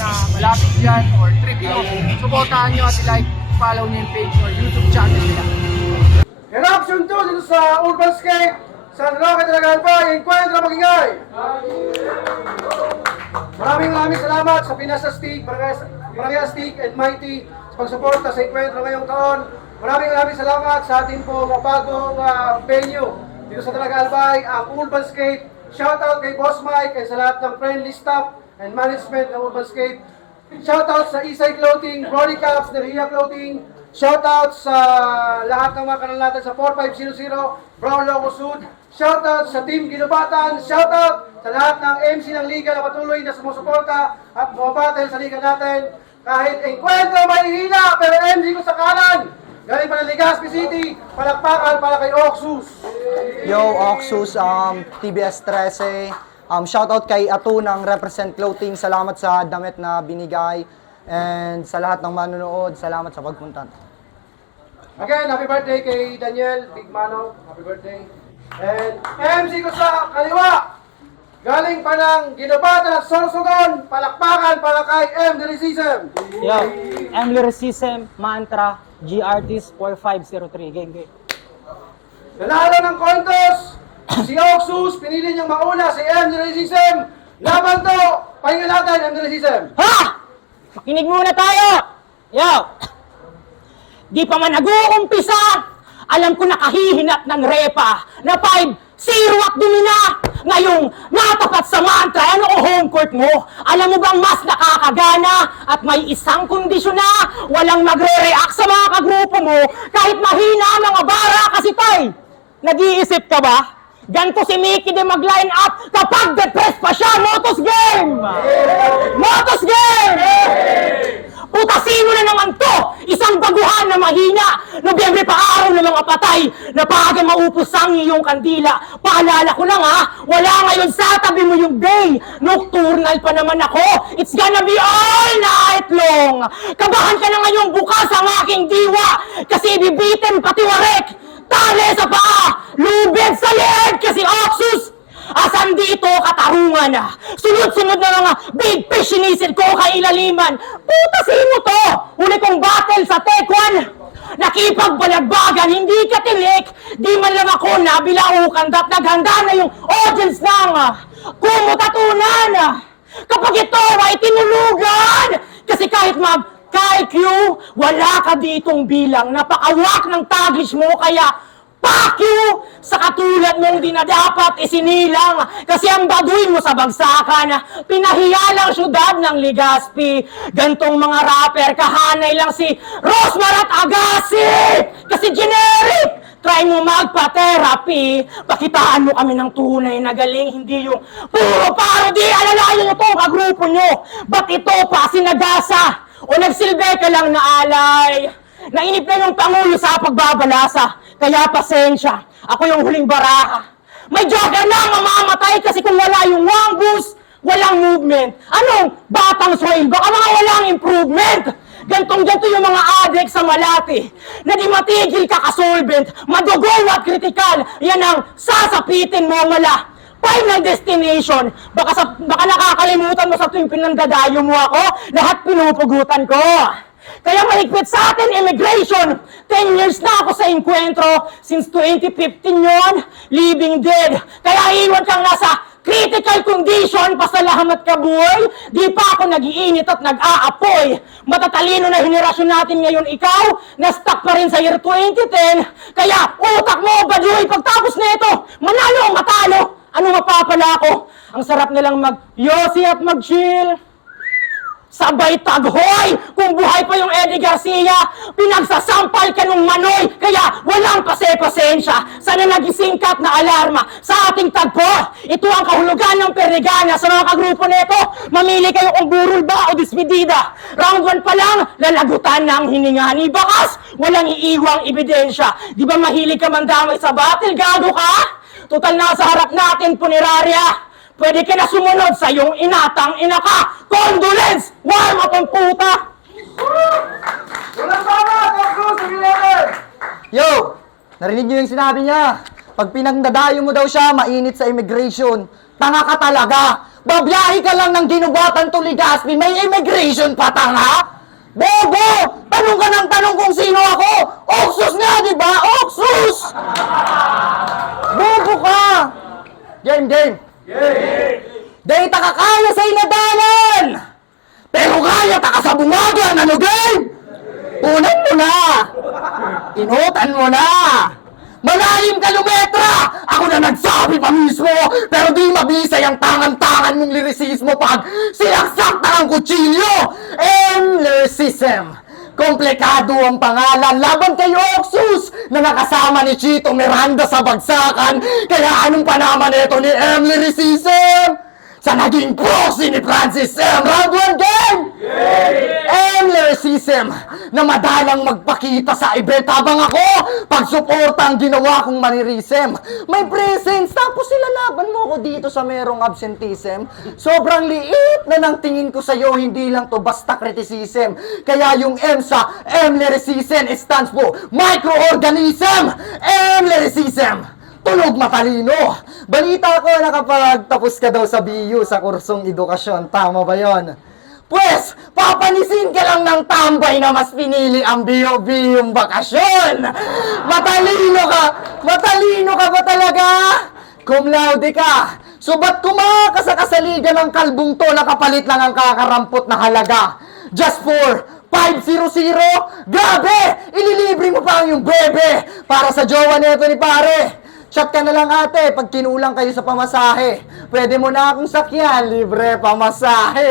na malapit dyan or trip nyo, supportahan nyo at like, follow nyo yung page or YouTube channel nila. Eruption 2 dito sa Urbanscape, San Roque de la Galva, Encuentro Magingay. Maraming salamat sa Pinas Astig, Barangay Astig and Mighty sa pagsuporta sa Encuentro ngayong taon. Maraming salamat sa ating pong bagong venue dito sa Talaga Albay, ang Urbanscape. Shoutout kay Boss Mike and sa lahat ng friendly staff and management ng Urbanscape. Shoutout sa Isay Clothing, Brody Caps, Nerhia Clothing. Shoutout sa lahat ng mga kanal natin sa 4500, Brown Logo Sud. Shoutout sa Team Ginubatan. Shoutout sa lahat ng MC ng Liga na patuloy na sumusuporta at bumabattle sa Liga natin. Kahit Encuentro may hila, pero MC ko sa kanan. Galing pa ng Legazpi City, palakpakan para kay Oxus. Yo, Oxus, TBS 13. Shoutout kay Atu ng Represent Clothing. Salamat sa damit na binigay. And sa lahat ng manonood, salamat sa pagpunta. Again, happy birthday kay Daniel, Big Mano. Happy birthday. And MC ko sa kaliwa. Galing pa ng Ginubatan at Sorsogon, palakpakan para kay M. Lyricism. Yo, M. Lyricism, Mantra, GRTs 4503. Gang. Nanalo ng contest, si Oxus, pinili niyang mauna si M. Lyricism. Laban to, pahinga natin M. Lyricism. Ha! Makinig muna tayo! Yo! Di pa man nag-uumpisa, alam ko nakahihinat ng repa na 5-0 at dumina. Ngayong natapat sa mantra, ano o home court mo? Alam mo bang mas nakakagana at may isang kondisyon na walang magre-react sa mga kagrupo mo kahit mahina ang mga bara kasi tay. Nag-iisip ka ba? Ganto si Mickey de mag-line up kapag depressed pa siya, Motos Game! Motos Game! Puta, sino na naman to? Isang baguhan na mahina. Nobyembre pa araw ng mga patay. Napaga maupos ang iyong kandila. Paalala ko lang ha, wala ngayon sa tabi mo yung day. Nocturnal pa naman ako. It's gonna be all night long. Kabahan ka na ngayong bukas ang aking diwa. Kasi bibitin pati warek. Tali sa paa, lubid sa leeg kasi Oxus. Asan dito katarungan na? Sunod-sunod na mga big fish sinisid ko kailaliman. Puta, sino to? Uli kong battle sa Tekwan. Nakipagbalagbagan, hindi ka tilik. Di man lang ako nabilaukan dat naghanda na yung audience ng kumutatunan. Kapag ito ay tinulugan. Kasi kahit mag-KQ, wala ka ditong bilang. Napakawak ng taglish mo kaya fuck you! Sa katulad mong di na dapat isinilang kasi ang baduy mo sa bagsakan pinahiya lang syudad ng Legazpi. Gantong mga rapper kahanay lang si Rosmar at Agassi kasi generic! Try mo magpa-therapy. Pakitaan mo kami ng tunay na galing, hindi yung puro parody. Alalayan nyo to, kagrupo nyo. Ba't ito pa sinagasa? O nagsilbi ka lang na alay? Nainip na yung Pangulo sa pagbabalasa. Kaya pasensya, ako yung huling baraha. May jogger na mamamatay kasi kung wala yung wambus, walang movement. Anong batang soil? Baka mga walang improvement. Gantong-ganto yung mga addict sa Malati. Na di matigil ka kasolvent, madugo at critical. Yan ang sasapitin mo mala. Final destination. Baka nakakalimutan mo sa tuwing pinandadayo mo ako, lahat pinupugutan ko. Kaya mahigpit sa atin, immigration. 10 years na ako sa Encuentro. Since 2015 yon, living dead. Kaya iwan kang nasa critical condition, pasalamat ka boy. Di pa ako nag-iinit at nag-aapoy. Matatalino na henerasyon natin ngayon ikaw, na-stuck pa rin sa year 2010. Kaya utak mo, baduy, pagtapos na ito, manalo o matalo. Ano mapapala ko? Ang sarap nilang mag-yosi at mag-chill. Sabay taghoy! Kung buhay pa yung Eddie Garcia, pinagsasampal ka nung manoy, kaya walang pasensya. Sana nagising ka't na alarma sa ating tagpo. Ito ang kahulugan ng perigana sa mga kagrupo nito. Mamili kayo kung burol ba o dispedida. Round 1 pa lang, lalagutan ng hininga ni bakas. Walang iiwang ebidensya. Di ba mahilig ka mandamay sa battle? Gago ka? Total nasa harap natin, punerarya. Pwede ka na sumunod sa iyong inatang inaka. Condolence! Warm up ang puta! Walang tama! Oxus! Sabihin! Yo! Narinig niyo yung sinabi niya. Pag pinagdadayo mo daw siya, mainit sa immigration. Tanga ka talaga! Babiyahe ka lang ng Ginubatan to Legazpi, may immigration pa tanga? Bobo! Tanong ka ng tanong kung sino ako! Oxus nga, di ba? Oxus! Bobo ka! Game! Day takakaya sa inadalan! Pero kaya taka sa bungagan, ano game? Unan mo na! Inutan mo na! Malalim kilometra! Ako na nagsabi pa mismo! Pero di mabisay ang tangan-tangan mong lirisismo pag sinaksak na ang kutsilyo! Lyricism! Komplikado ang pangalan laban kay Oxus na nakasama ni Chito Miranda sa bagsakan. Kaya anong panaman ito ni Lyricism? Sa naging proxy ni Francis M. Round 1 game! Lyricism na madalang magpakita sa event habang ako pagsuporta ang ginawa kong manirism. May presence tapos ilalaban mo ko dito sa merong absentism. Sobrang liit na ng tingin ko sa'yo, hindi lang to basta criticism. Kaya yung M sa Lyricism stands for microorganism. Lyricism! Tunog matalino! Balita ko na kapag tapos ka daw sa BU sa kursong edukasyon, tama ba yon? Pwes, papanisin ka lang ng tambay na mas pinili ang BU yung bakasyon! Matalino ka ba talaga? Cum laude ka! So ba't kumaka sa kasaligan ng kalbong to na kapalit lang ang kakarampot na halaga? Just for 500? Grabe! Ililibre mo pa ang yung bebe para sa jowa nito ni pare! Chat ka na lang ate, pag kinulang kayo sa pamasahe. Pwede mo na akong sakyan, libre pamasahe.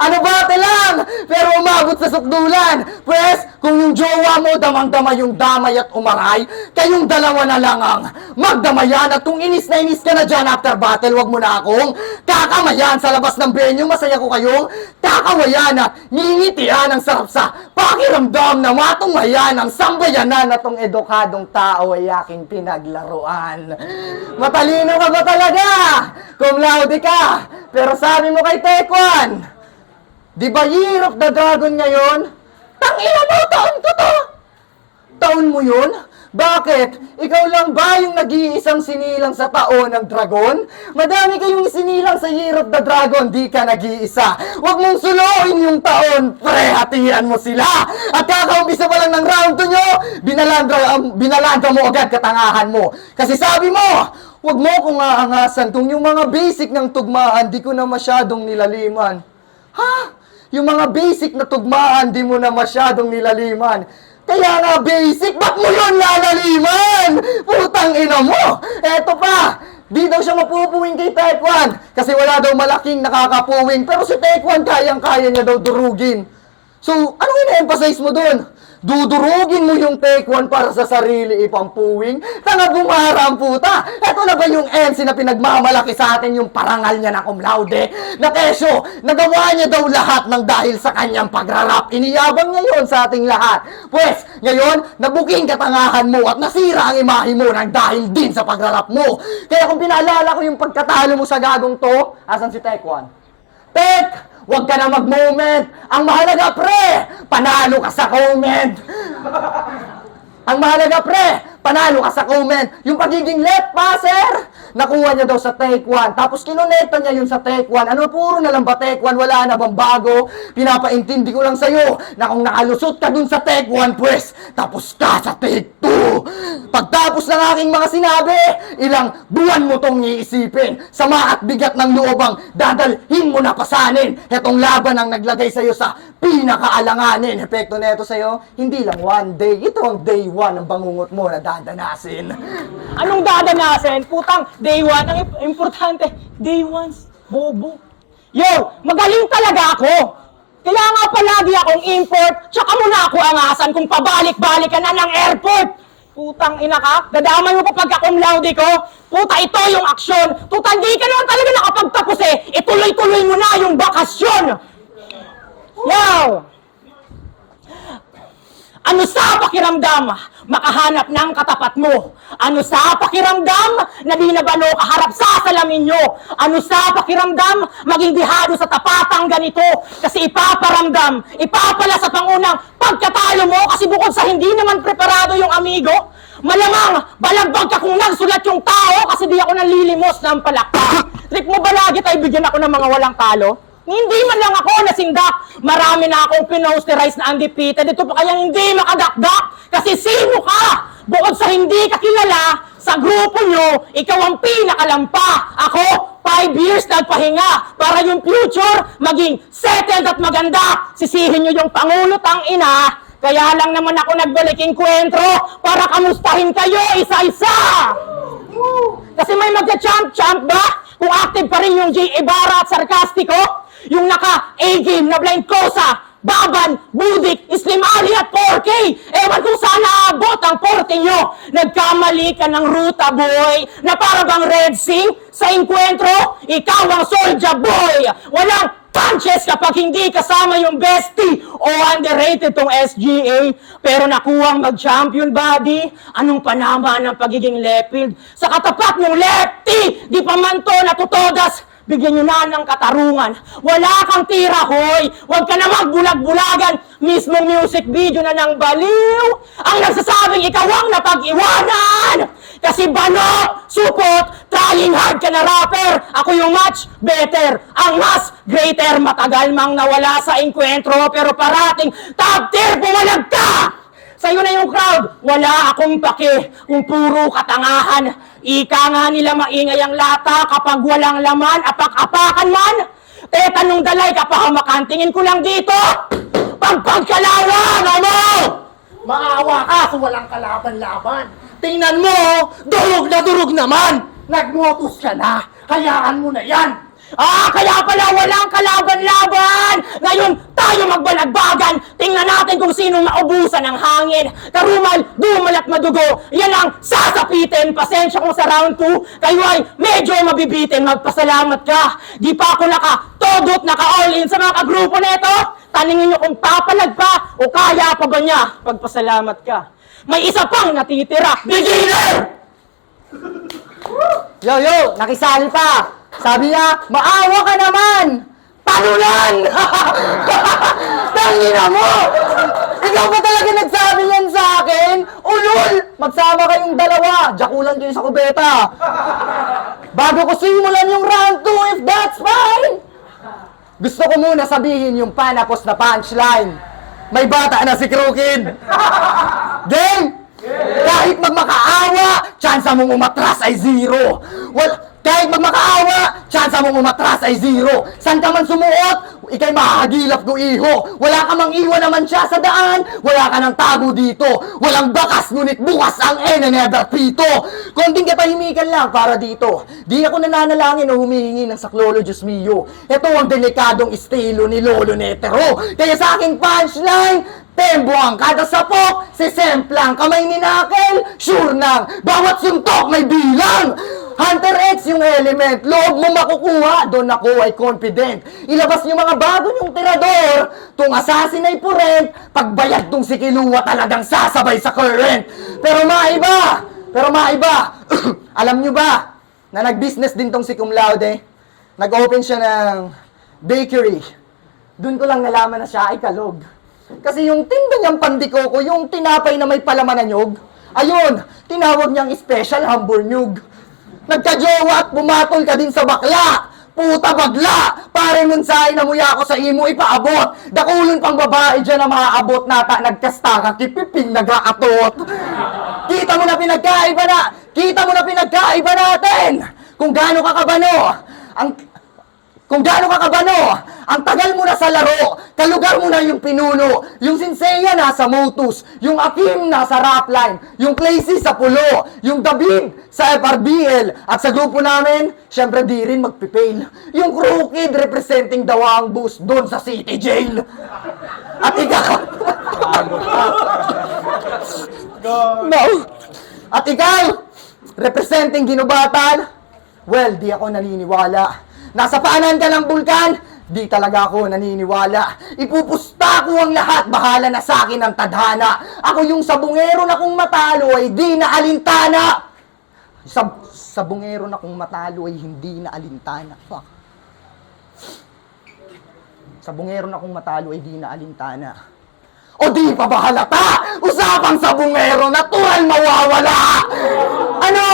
Ano ba ate lang? Pero umabot sa sukdulan. Pwes, kung yung jowa mo damang-dama yung damay at umaray, kayong dalawa na lang ang magdamayan. At kung inis na inis ka na dyan after battle, wag mo na akong kakamayan. Sa labas ng venue, masaya ko kayong kakawayan at ngingitian ang sarap sa pakiramdam na matumayan ang sambayanan na tong edukadong tao ay aking pinaglaruan. Matalino ka ba talaga? Cum laude ka. Pero sabi mo kay Tekwan, di ba Year of the Dragon ngayon? Tangina mo, taon ko to! Taon mo yun? Bakit? Ikaw lang ba yung nag-iisang sinilang sa taon ng dragon? Madami kayong sinilang sa Year of the Dragon, di ka nag-iisa. Huwag mong suluin yung taon, pre, hatian mo sila. At kakaumpisa pa lang ng round 2 nyo, binalandra mo agad katangahan mo. Kasi sabi mo, huwag mo kong aangasan kung yung mga basic ng tugmaan, di ko na masyadong nilaliman. Ha? Yung mga basic na tugmaan, di mo na masyadong nilaliman. Kaya nga basic, ba't mo yun lalaliman? Putang ina mo! Eto pa, di daw siya mapupuwing kay Tekwan kasi wala daw malaking nakakapuwing. Pero si Tekwan kayang-kaya niya daw durugin. So, anong ina-emphasize mo dun? Dudurugin mo yung Tekwan para sa sarili ipampuwing? Tanga bumara ang puta! Eto na ba yung MC na pinagmamalaki sa atin yung parangal niya na cum laude? Na kesyo, nagawa niya daw lahat ng dahil sa kanyang pagrarap. Iniyabang niya yun sa ating lahat. Pwes, ngayon, nabuking katangahan mo at nasira ang imahe mo ng dahil din sa pagrarap mo. Kaya kung pinaalala ko yung pagkatalo mo sa gagong to, asan si Tekwan? Tek! Huwag ka na mag-moment! Ang mahalaga, pre! Panalo ka sa comment! Ang mahalaga, pre! Panalo ka sa comment! Yung pagiging left passer! Nakuha niya daw sa take 1. Tapos kinonekta niya yun sa take 1. Ano, puro na lang ba take 1? Wala na bang bago? Pinapaintindi ko lang sa'yo na kung nakalusot ka dun sa take 1, pues, tapos ka sa take 2. Pagtapos ng aking mga sinabi, ilang buwan mo tong iisipin. Sama at bigat ng loobang dadalhin mo na pasanin. Etong laban ang naglagay sa'yo sa pinakaalanganin. Epekto na ito sa'yo, hindi lang one day. Ito ang day 1 ng bangungot mo na dadanasin. Anong dadanasin? Putang, day 1. Ang importante, day 1, bobo. Yo, magaling talaga ako. Kaya nga palagi akong import, tsaka mo na ako angasan kung pabalik-balik ka na ng airport. Putang ina ka, dadamay mo pa pagka-cum laude ko. Puta, ito yung aksyon. Puta, hindi ka naman talaga nakapagtapos eh. Ituloy-tuloy mo na yung bakasyon. Wow! Ano sa pakiramdam? Makahanap ng katapat mo. Ano sa pakiramdam? Na di nabalo kaharap sa salamin nyo. Ano sa pakiramdam? Maging dihado sa tapatang ganito. Kasi ipaparamdam, ipapala sa pangunang pagkatalo mo. Kasi bukod sa hindi naman preparado yung amigo, malamang balagbag ka kung nagsulat yung tao kasi di ako nalilimos ng palakpak. Trip mo ba lagi tayo bigyan ako ng mga walang talo? Hindi man lang ako nasindak. Marami na akong pinosterize na undefeated. Ito pa kayang hindi makadakdak. Kasi sino ka? Bukod sa hindi ka kilala, sa grupo nyo, ikaw ang pinakalampa. Ako, 5 years nagpahinga para yung future maging settled at maganda. Sisihin nyo yung Pangulo tang ina. Kaya lang naman ako nagbaliking kwentro para kamustahin kayo isa-isa. Kasi may magka-champ-champ ba? Kung active pa rin yung J. Ibarra at Sarcastico, yung naka-A-game na Blind Cosa, Baban, Budik, Slim Ali at 4K. Ewan kung saan naabot ang 40 nyo. Nagkamali ka ng ruta, boy, na para bang Red Sea sa enkwentro, ikaw ang Soulja Boy. Walang punches kapag hindi kasama yung bestie o underrated tong SGA. Pero nakuwang mag-champion body, anong panama ng pagiging left field? Sa katapat ng lefty, di pa man to natutodas. Bigyan nyo na ng katarungan. Wala kang tira, hoy. Huwag ka na magbulag-bulagan. Mismong music video na ng baliw. Ang nagsasabing ikaw ang napag-iwanan. Kasi bano, supot, trying hard ka na rapper. Ako yung much better. Ang mas greater. Matagal mang nawala sa enkwentro. Pero parating top tier, pumalag ka! Sa'yo na yung crowd, wala akong pake kung puro katangahan. Ika nga nila maingay ang lata kapag walang laman, apak-apakan man. Tanong dalay kapahamakan, tingin ko lang dito, pagpagkalawan, ano? Maawa ka kung walang kalaban-laban. Tingnan mo, durog na durog naman. Nagmotos ka na, hayaan mo na yan. Kaya pala walang kalaban-laban! Ngayon, tayo magbalagbagan! Tingnan natin kung sino maubusan ng hangin! Karumal, dumal at madugo, yan ang sasapitin! Pasensya kung sa round 2, kayo ay medyo mabibitin, magpasalamat ka! Di pa ako naka-todot, naka-all-in sa mga kagrupo neto! Taningin nyo kung papalag pa o kaya pa ba niya, pagpasalamat ka! May isa pang natitira, beginner! Yo, nakisali pa! Sabi niya, maawa ka naman! Panulan! Tangina mo! Ikaw ba talaga nagsabi yan sa akin? Ulol! Magsama kayong dalawa! Jakulan kayo sa kubeta! Bago ko simulan yung round 2, if that's fine! Gusto ko muna sabihin yung panapos na punchline. May bata na si Crooked! Game! Kahit magmakaawa, tsansa mong umatras ay 0. Kahit magmakaawa, tsansa mong umatras ay 0. San ka man sumuot, ikay mahagilap ko iho. Wala ka mang iwan naman siya sa daan, wala ka nang tago dito. Walang bakas, ngunit bukas ang never pito. Konting katahimikan lang para dito. Di ako nananalangin o humihingi ng saklolo, Diyos mio. Ito ang delikadong estilo ni Lolo Netero. Kaya sa aking punchline, tembo ang kada sapok, sisemplang kamay ni Nakel, sure nang, bawat suntok may bilang. Hunter X yung element, loob mo makukuha, doon ako ay confident. Ilabas yung mga bago yung tirador, tung assassin ay purent, pagbayad tong si Kiluwa talagang sasabay sa current. Pero maiba, alam nyo ba, na nag-business din tong si Cum Laude, nag-open siya ng bakery. Doon ko lang nalaman na siya ay kalog. Kasi yung tinda niyang pandikoko, yung tinapay na may palaman na nyog, ayun, tinawag niyang special hamburnyug. Nagka-jowa at bumatol ka din sa bakla. Puta bagla! Pare nun sa'yo na muya ako sa imo ipaabot. Dakulon pang babae dyan na maaabot nata nagkasta ka kipiping nag-aatot. Kita mo na pinagkaiba natin! Kung gaano ka kabano, ang tagal mo na sa laro, kalugar mo na yung pinuno, yung Sinseya nasa Motus, yung Akim nasa Rapline, yung Claycy sa Pulo, yung Dabing sa FRBL, at sa grupo namin, syempre di rin magpipail. Yung Crooked representing Dawang Boost doon sa City Jail. At ikaw, representing Ginubatan, well, di ako naniniwala. Nasa paanan ka ng bulkan, di talaga ako naniniwala. Ipupusta ko ang lahat, bahala na sa akin ang tadhana. Ako yung sabungero na kung matalo ay di na alintana. Sabungero na kung matalo ay hindi na alintana. Fuck. Sabungero na kung matalo ay di na alintana. O di pa ba halata? Usapang sabungero, natural mawawala. Ano?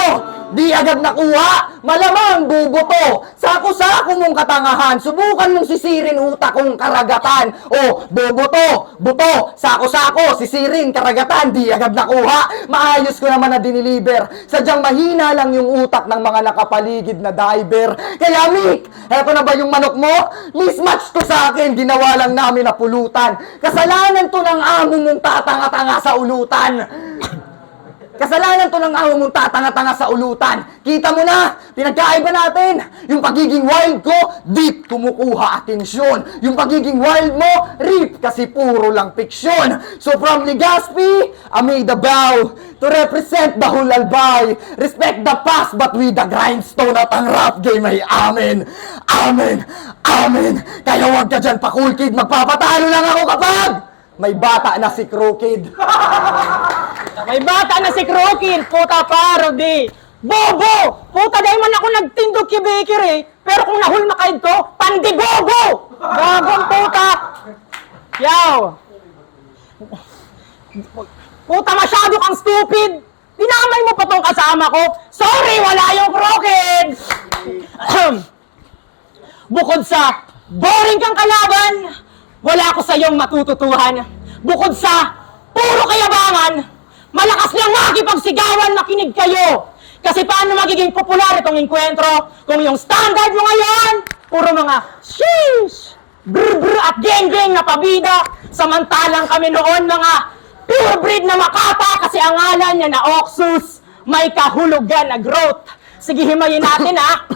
di agad nakuha. Malamang bubuto, sako-sako mong katangahan, subukan mong sisirin utak kong karagatan. O, buto, sako-sako, sisirin, karagatan, di agad nakuha. Maayos ko naman na diniliver, sadyang mahina lang yung utak ng mga nakapaligid na diver. Kaya Mick, eto na ba yung manok mo? Mismatch to sa akin, ginawa lang namin na pulutan. Kasalanan to ng amo mong tatanga-tanga sa ulutan. Kasalanan to ng amo mong tatanga-tanga sa ulutan. Kita mo na, pinagkaiba natin. Yung pagiging wild ko, deep kumukuha atensyon. Yung pagiging wild mo, rip kasi puro lang fiksyon. So from Legazpi, I made a vow to represent the whole albay. Respect the past but with the grindstone at ang rap game ay amen. Amen. Amen. Kaya huwag ka dyan pa-cool kid, magpapatalo lang ako kapag may bata na si Crooked. May bata na si Crooked, puta parody. Bobo! Puta, dahil man ako nagtindog kay Baker eh. Pero kung nahulma kayo to, pandibobo! Gagong puta! Yaw! Puta, masyado kang stupid! Dinamay mo pa tong kasama ko. Sorry, wala yung Crooked! Bukod sa boring kang kalaban, wala ko sa iyong matututuhan. Bukod sa puro kayabangan, malakas lang makikipagsigawan, makinig kayo. Kasi paano magiging popular itong enkwentro kung yung standard mo ngayon, puro mga sheesh, brr at geng-geng na pabida, samantalang kami noon mga purebred na makata kasi ang ngalan niya na Oxus, may kahulugan na growth. Sige, himayin natin ha.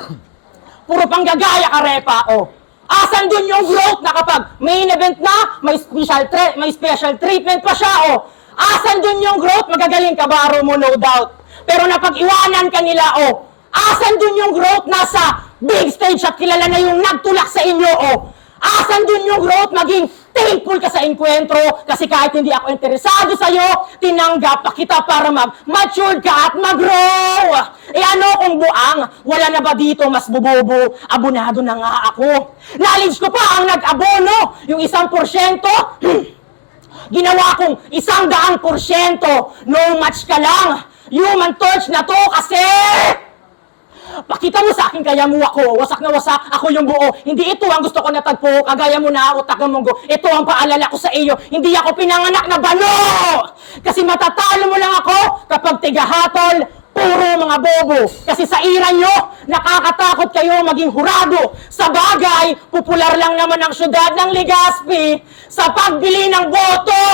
Puro panggagaya ka, Repa. Oh. Asan dun yung growth na kapag main event na, may special treatment pa siya, oh. Asan dun yung growth? Magagaling ka, baro mo, no doubt. Pero napag-iwanan ka nila, oh. Asan dun yung growth? Nasa big stage at kilala na yung nagtulak sa inyo, oh. Asan dun yung growth? Maging thankful ka sa enkwentro kasi kahit hindi ako interesado sa'yo, tinanggap pa kita para mag-mature ka at mag-grow. E ano kung buang? Wala na ba dito mas bubobo? Abonado na nga ako. Knowledge ko pa ang nag-abono. Yung 1%, ginawa kong 100%. No match ka lang. Human torch na to kasi... Pakita mo sa akin kaya mo ako, wasak na wasak, ako yung buo. Hindi ito ang gusto ko natagpo, kagaya mo na utak ng munggo. Ito ang paalala ko sa iyo, hindi ako pinanganak na bano! Kasi matatalo mo lang ako kapag tigahatol, puro mga bobo. Kasi sa ira nyo, nakakatakot kayo maging hurado. Sa bagay, popular lang naman ang syudad ng Legazpi sa pagbili ng boto.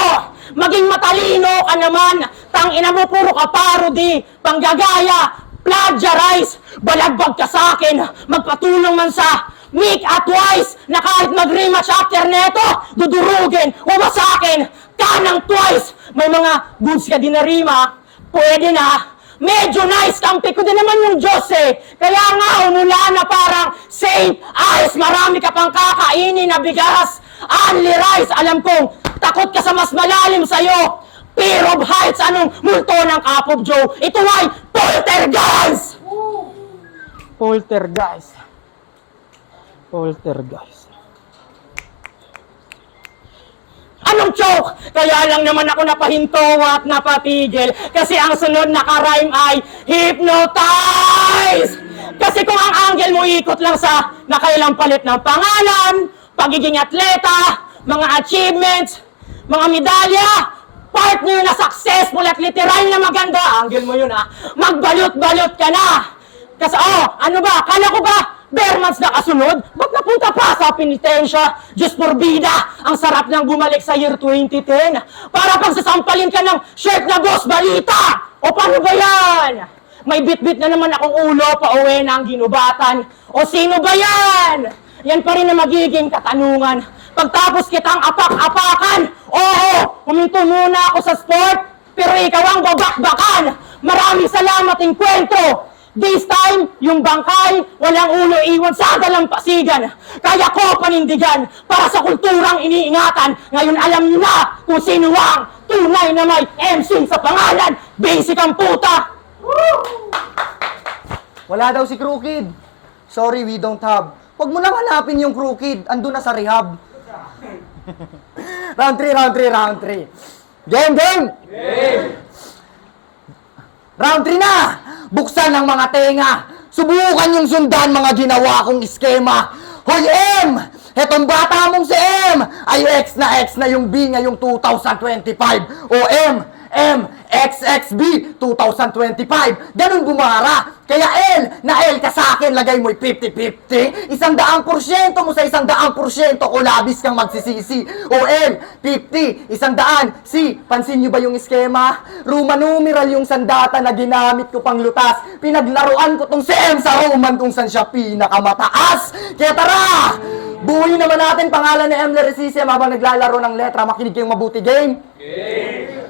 Maging matalino ka naman, tangina mo puro ka parody, panggagaya, plagiarize, balagbag ka sa akin, magpatulong man sa Mick at Twice na kahit mag-rematch after neto, dudurugin, wawasakin, kanang Twice. May mga goods ka din na rima, pwede na. Medyo nice, kampi ko din naman yung Diyos eh. Kaya nga, umula na parang Saint Ice, marami ka pang kakainin na bigas. Only rice, alam kong takot ka sa mas malalim sa'yo. Fear of heights, anong multo ng Kapov Joe? Ito ay poltergeist! Poltergeist. Poltergeist. Anong joke? Kaya lang naman ako napahinto at napatigil kasi ang sunod na ka-rhyme ay hypnotize! Kasi kung ang angle mo ikot lang sa nakailang palit ng pangalan, pagiging atleta, mga achievements, mga medalya, partner na successful at literal na maganda, angle mo yun magbalot-balot ka na. Kasi ano ba, kala ko ba, bare months na kasunod? Ba't napunta pa sa penitensya? Diyos porbida, ang sarap nang bumalik sa year 2010. Para pag sasampalin ka ng shirt na boss balita. O paano ba yan? May bit-bit na naman akong ulo, pauwi na ang ginubatan. O sino ba yan? Yan pa rin na magiging katanungan. Pagtapos kitang apak-apakan, oo, huminto muna ako sa sport, pero ikaw ang babakbakan. Maraming salamat, enkwentro. This time, yung bangkay, walang ulo iwan sa dalampasigan. Kaya ko panindigan para sa kulturang iniingatan. Ngayon alam niyo na kung sino ang tunay na may MC sa pangalan. Basic ang puta. Wala daw si Crooked. Sorry, we don't have. Huwag mo nang hanapin yung Crooked. Andun na sa rehab. Round 3. Game! Round 3 na! Buksan ng mga tenga! Subukan yung sundan mga ginawa kong iskema! Hoy M! Hetong bata mong si M! Ay X na yung B ngayong 2025! O M, XXB 2025. Ganun bumara. Kaya L ka sa akin, lagay mo'y 50-50. 100% mo sa 100%, ko labis kang magsisisi. O L, 50, 100. C, pansin nyo ba yung eskema? Roman numeral yung sandata na ginamit ko pang lutas. Pinaglaruan ko tong si M sa Roman kung saan siya pinakamataas. Kaya tara! Buuin naman natin pangalan ni M. Lyricism habang naglalaro ng letra. Makinig kayong mabuti, game.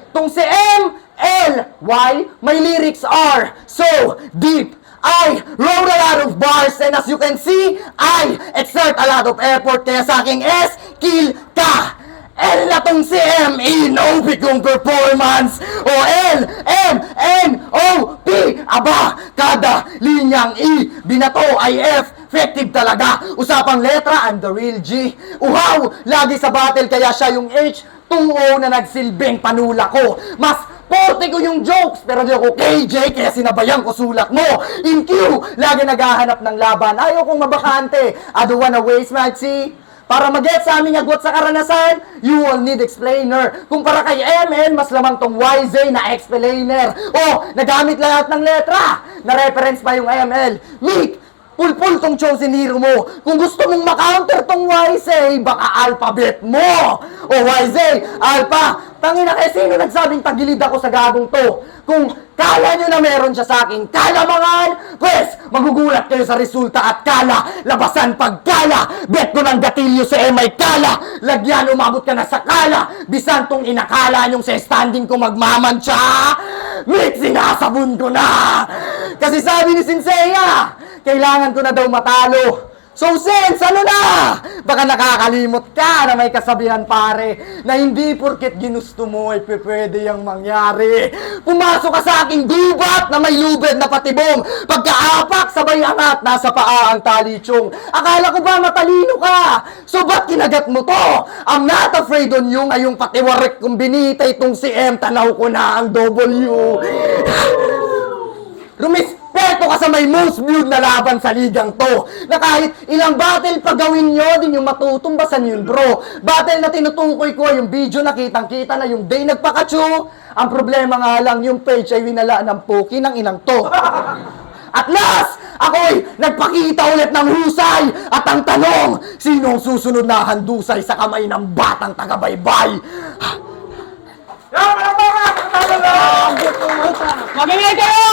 Tung si M, L, Y, my lyrics are so deep. I wrote a lot of bars and as you can see, I exert a lot of effort. Kaya sa aking S, kill ka. L na tong si M, inobi kong performance. O L, M, N, O, P. Aba, kada linyang E, binato ay F. Effective talaga. Usapang letra, I'm the real G. Uhaw, lagi sa battle kaya siya yung H. 2-0 na nagsilbing panula ko. Mas forte ko yung jokes, pero di ako KJ, kaya sinabayan ko sulat mo. In Q, lagi naghahanap ng laban. Ayaw kong mabakante. I don't wanna waste my tea. Para mag-get sa aming agwat sa karanasan, you will need explainer. Kung para kay MN, mas lamang tong YZ na explainer. O, nagamit lahat ng letra. Na-reference pa yung ML. Meek, pulpul tong chosen hero mo. Kung gusto mong makounter tong YZ, baka alphabet mo. O YZ, alpha. Tangina kaya sino nagsabing tagilid ako sa gagong to? Kung kala nyo na meron siya sa aking kalamangan, pues, magugulat kayo sa resulta at kala. Labasan pagkala. Bet ko ng gatilyo sa MI kala. Lagyan umabot ka na sa kala. Bisan tong inakala nyong sa standing ko magmamansya. Mix, sinasabon ko na. Kasi sabi ni Senseiya, kailangan ko na daw matalo. So, Sens, ano na? Baka nakakalimot ka na may kasabihan pare na hindi porket ginusto mo ay pwede yung mangyari. Pumasok ka sa aking gubat na may lubid na patibong. Pagkaapak, sabay angat, nasa paa ang talichong. Akala ko ba matalino ka? So, ba't kinagat mo to? I'm not afraid on you ngayong patiwarik kung binita itong si M, tanaw ko na ang W. Rumispeto ka sa may most viewed na laban sa ligang to. Na kahit ilang battle pa gawin nyo, din yung matutumbasan yun bro. Battle na tinutukoy ko yung video na kitang-kita na yung day nagpakachu. Ang problema nga lang yung page ay winala ng poki ng inang to. At last, ako'y nagpakita ulit ng husay. At ang tanong, sino ang susunod na handusay sa kamay ng batang tagabaybay? Yan, palakpakan! Mag-ingay kayo!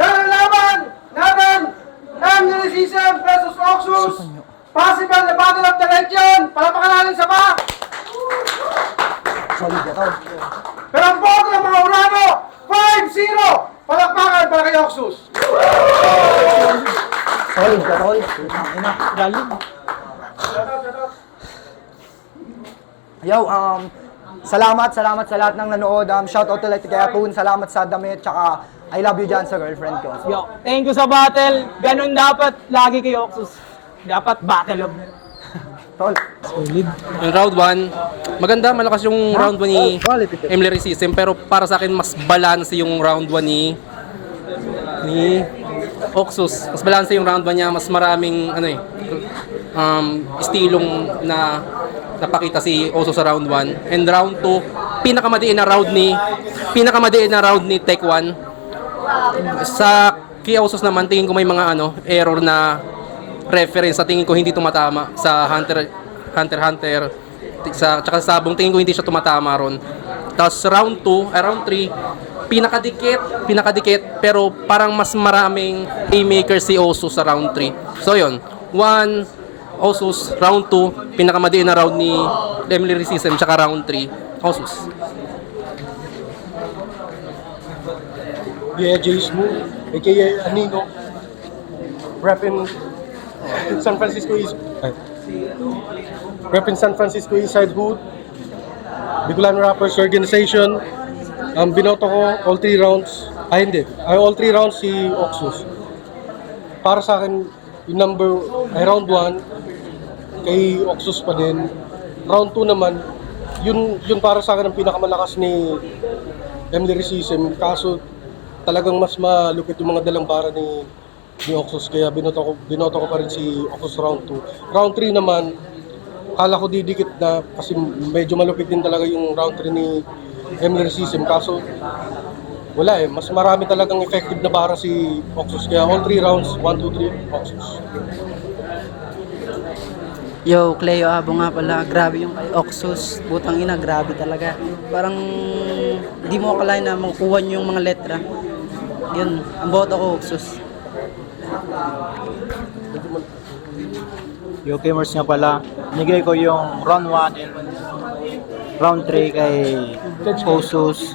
Yan ang laban natin ng Lyricism versus Oxus. Possible na battle of the region. Palapakan natin sa pa. Solid ka to. Pero ang boto ng mga Urano, 5-0. Palakpakan para kay Oxus. Solid ka tol. Galing. Yo, salamat sa lahat ng nanood. Shout out ulit kay Atun. Salamat sa damit. Tsaka, I love you dyan sa girlfriend ko. Yo, thank you sa battle. Ganun dapat lagi kay Oxus. Dapat battle of... Tol. Yung round 1, maganda, malakas yung round 1 ni Emily System, pero para sa akin mas balance yung round 1 ni Oxus. Mas balance yung round 1 niya, mas maraming estilong na napakita si Oxus sa round 1. And round 2, pinakamadiin na round ni Tech 1. Sa kay Oxus naman, tingin ko may mga error na reference sa tingin ko hindi tumatama sa Hunter tsaka sa Sabong, tingin ko hindi siya tumatama ron. Tapos round 3 pinakadikit pero parang mas maraming playmaker si Oxus sa round 3. So yun, 1 Oxus, round 2 pinakamadiin na round ni Emily System, tsaka round 3 Oxus. Yeah, Jay Smooth, aka Anino, repping San Francisco East, repping San Francisco Eastside Hood, Bicolano Rappers Organization. Binoto ko all 3 rounds, all 3 rounds si Oxus. Para sa akin, yung round 1, kay Oxus pa din. Round 2 naman, yun para sa akin ang pinakamalakas ni Emily Resisem. Kaso talagang mas malupit yung mga dalang para ni Oxus. Kaya binoto ko pa rin si Oxus round 2. Round 3 naman, kala ko didikit na kasi medyo malupit din talaga yung round 3 ni Emily Resisem. Kaso wala eh, mas marami talagang effective na bara si Oxus. Kaya all 3 rounds, 1, 2, 3, Oxus. Yo, Cleo Abo nga pala. Grabe yung kay Oxus. Butang ina, grabe talaga. Parang di mo akalain na makukuha niyo yung mga letra. Yun, ang boto ko, Oxus. Yo, Gamers nga pala. Nigay ko yung round 1 and round 3 kay Osus.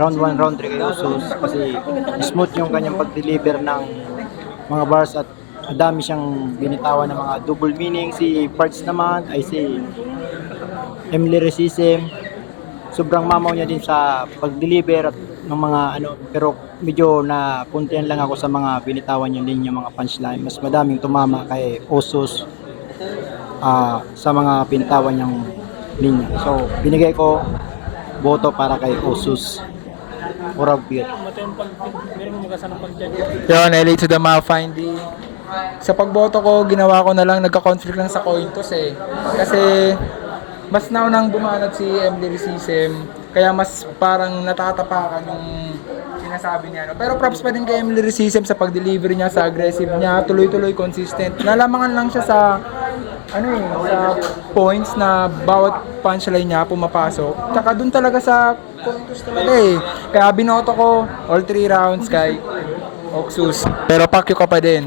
Round 1, round 3 kay Osus. Kasi smooth yung kanyang pag-deliver ng mga bars at dami siyang binitawan ng mga double meaning. Si Parts naman ay si Emily Resisem. Sobrang mamaw niya din sa pag-deliver at ng mga ano, pero medyo napuntihan lang ako sa mga binitawan niya din yung mga punchline. Mas madaming tumama kay Osus sa mga binitawan niyang linya. So, binigay ko boto para kay Osus. Urag beer. Yun, LA to the Mafindi. Sa pagboto ko, ginawa ko na lang, nagka-conflict lang sa coin toss eh. Kasi mas naunang bumanat si Emily Resisem, kaya mas parang natatapakan yung sinasabi niya. No? Pero props pa din kay Emily Resisem sa pag-deliver niya, sa aggressive niya, tuloy-tuloy, consistent. Nalamangan lang siya sa sa points na bawat punchline niya pumapasok. Tsaka dun talaga sa coin toss talaga eh. Kaya binoto ko all 3 rounds kay Oxus. Pero pakyo ka pa din.